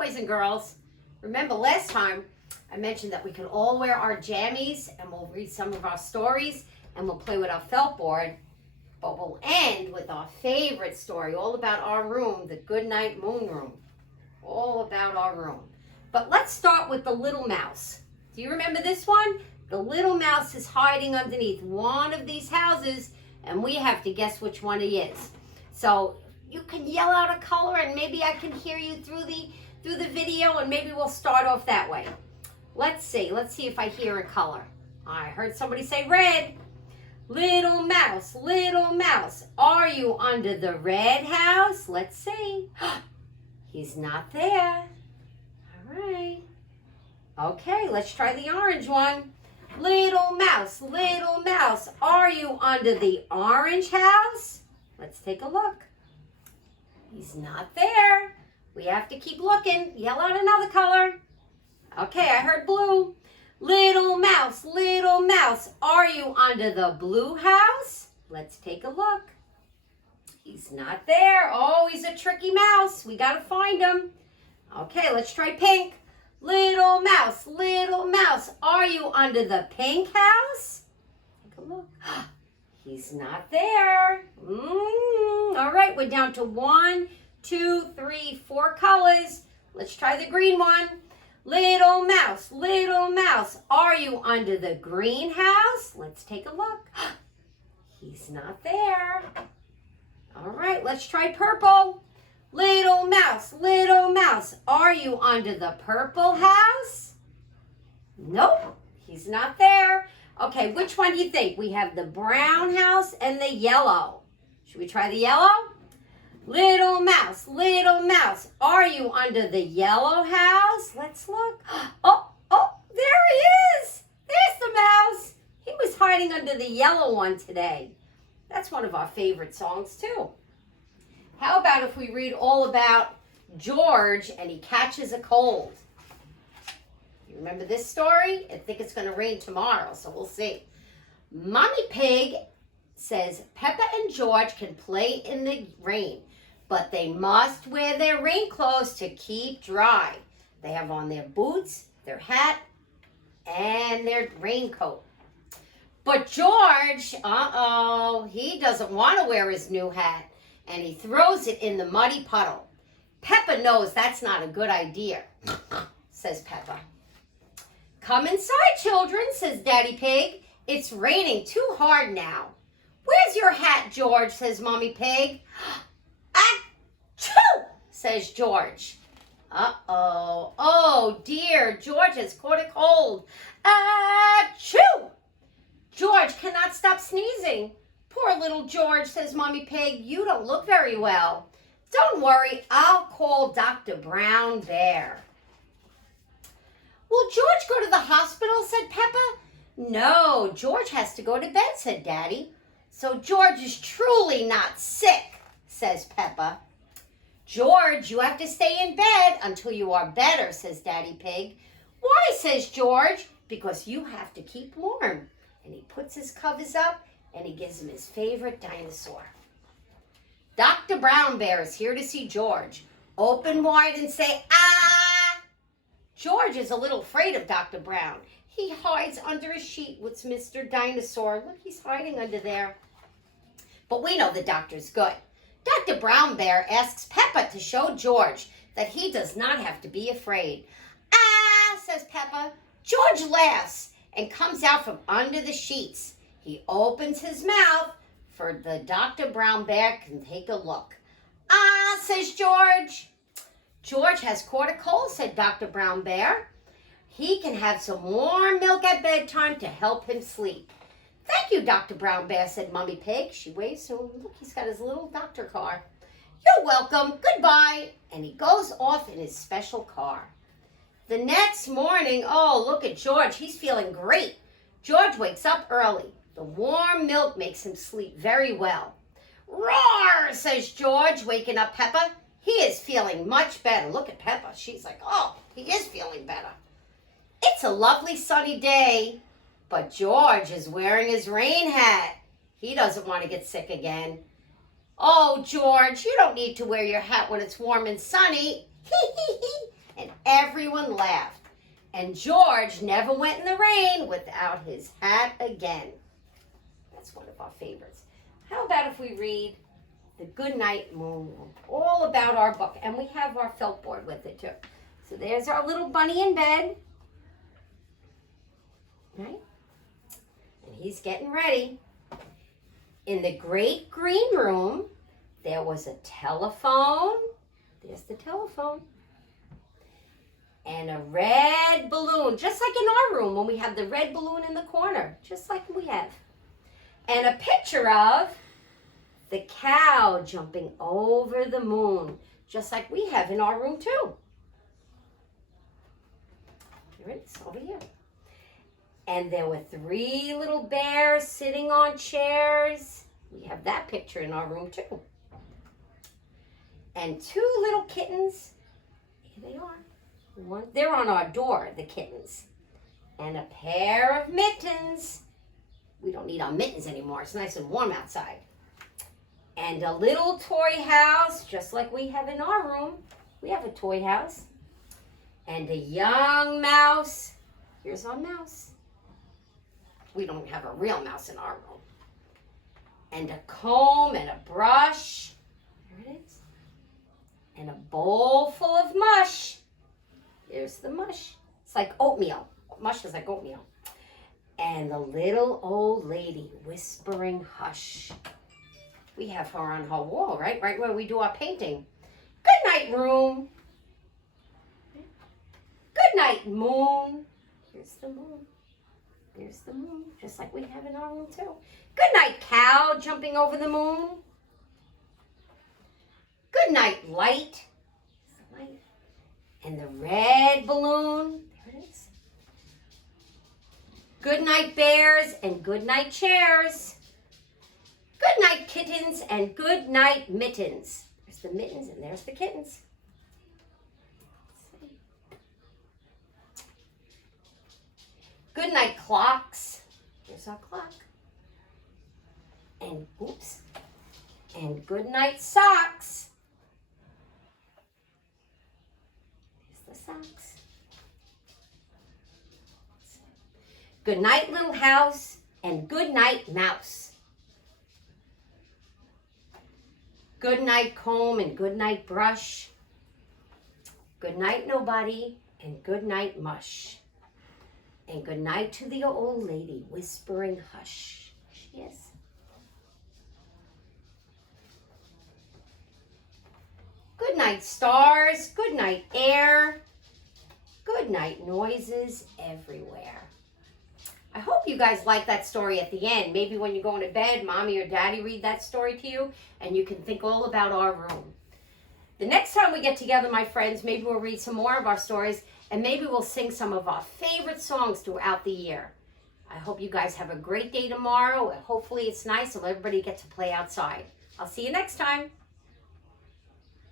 boys and girls. Remember last time I mentioned that we could all wear our jammies and we'll read some of our stories and we'll play with our felt board. But we'll end with our favorite story, all about our room, the Goodnight Moon Room. All about our room. But let's start with the little mouse. Do you remember this one? The little mouse is hiding underneath one of these houses and we have to guess which one he is. So you can yell out a color and maybe I can hear you through the video and maybe we'll start off that way. Let's see if I hear a color. I heard somebody say red. Little mouse, are you under the red house? Let's see. He's not there. All right. Okay, let's try the orange one. Little mouse, are you under the orange house? Let's take a look. He's not there. We have to keep looking. Yell out another color. Okay, I heard blue. Little mouse, are you under the blue house? Let's take a look. He's not there. Oh, he's a tricky mouse. We got to find him. Okay, let's try pink. Little mouse, are you under the pink house? Take a look. He's not there. All right, we're down to 1, 2, 3, 4 colors. Let's try the green one. Little mouse, are you under the green house? Let's take a look. He's not there. All right, let's try purple. Little mouse, are you under the purple house? Nope, he's not there. Okay, which one do you think? We have the brown house and the yellow. Should we try the yellow? Little mouse, are you under the yellow house? Let's look. Oh, there he is. There's the mouse. He was hiding under the yellow one today. That's one of our favorite songs too. How about if we read all about George and he catches a cold? You remember this story? I think it's going to rain tomorrow, so we'll see. Mommy Pig says Peppa and George can play in the rain, but they must wear their rain clothes to keep dry. They have on their boots, their hat, and their raincoat. But George, he doesn't want to wear his new hat, and he throws it in the muddy puddle. Peppa knows that's not a good idea, says Peppa. Come inside, children, says Daddy Pig. It's raining too hard now. Where's your hat, George, says Mommy Pig. Achoo, says George. Uh-oh. Oh, dear, George has caught a cold. Achoo! George cannot stop sneezing. Poor little George, says Mommy Pig. You don't look very well. Don't worry, I'll call Dr. Brown Bear. Will George go to the hospital, said Peppa. No, George has to go to bed, said Daddy. So George is truly not sick, says Peppa. George, you have to stay in bed until you are better, says Daddy Pig. Why, says George? Because you have to keep warm. And he puts his covers up and he gives him his favorite dinosaur. Dr. Brown Bear is here to see George. Open wide and say, ah! George is a little afraid of Dr. Brown. He hides under a sheet with Mr. Dinosaur. Look, he's hiding under there. But we know the doctor's good. Dr. Brown Bear asks Peppa to show George that he does not have to be afraid. Ah, says Peppa. George laughs and comes out from under the sheets. He opens his mouth for the Dr. Brown Bear can take a look. Ah, says George. George has caught a cold, said Dr. Brown Bear. He can have some warm milk at bedtime to help him sleep. Thank you, Dr. Brown Bear, said Mommy Pig. She waves to him. Look, he's got his little doctor car. You're welcome. Goodbye. And he goes off in his special car. The next morning, oh, look at George. He's feeling great. George wakes up early. The warm milk makes him sleep very well. Roar, says George, waking up Peppa. He is feeling much better. Look at Peppa. She's like, oh, he is feeling better. It's a lovely sunny day, but George is wearing his rain hat. He doesn't want to get sick again. Oh, George, you don't need to wear your hat when it's warm and sunny. everyone laughed. And George never went in the rain without his hat again. That's one of our favorites. How about if we read The Goodnight Moon, all about our book. And we have our felt board with it too. So there's our little bunny in bed. Right? And he's getting ready. In the great green room, there was a telephone. There's the telephone. And a red balloon, just like in our room when we have the red balloon in the corner, just like we have. And a picture of the cow jumping over the moon, just like we have in our room too. Here it is, over here. And there were 3 little bears sitting on chairs. We have that picture in our room too. And 2 little kittens, here they are. They're on our door, the kittens. And a pair of mittens. We don't need our mittens anymore. It's nice and warm outside. And a little toy house, just like we have in our room. We have a toy house. And a young mouse. Here's our mouse. We don't have a real mouse in our room. And a comb and a brush. There it is. And a bowl full of mush. Here's the mush. It's like oatmeal. Mush is like oatmeal. And the little old lady whispering hush. We have her on her wall, right? Right where we do our painting. Good night, room. Good night, moon. Here's the moon. Here's the moon, just like we have in our room too. Good night, cow jumping over the moon. Good night, light. Here's the light. And the red balloon. There it is. Good night, bears, and good night, chairs. Good night, kittens, and good night, mittens. There's the mittens, and there's the kittens. Good night, clocks. Here's our clock. And, oops. And good night, socks. Here's the socks. Good night, little house. And good night, mouse. Good night, comb, and good night, brush. Good night, nobody, and good night, mush. And good night to the old lady whispering hush. She is. Good night, stars. Good night, air. Good night, noises everywhere. I hope you guys like that story at the end. Maybe when you're going to bed, mommy or daddy read that story to you, and you can think all about our room. The next time we get together, my friends, maybe we'll read some more of our stories, and maybe we'll sing some of our favorite songs throughout the year. I hope you guys have a great day tomorrow, and hopefully it's nice and everybody gets to play outside. I'll see you next time.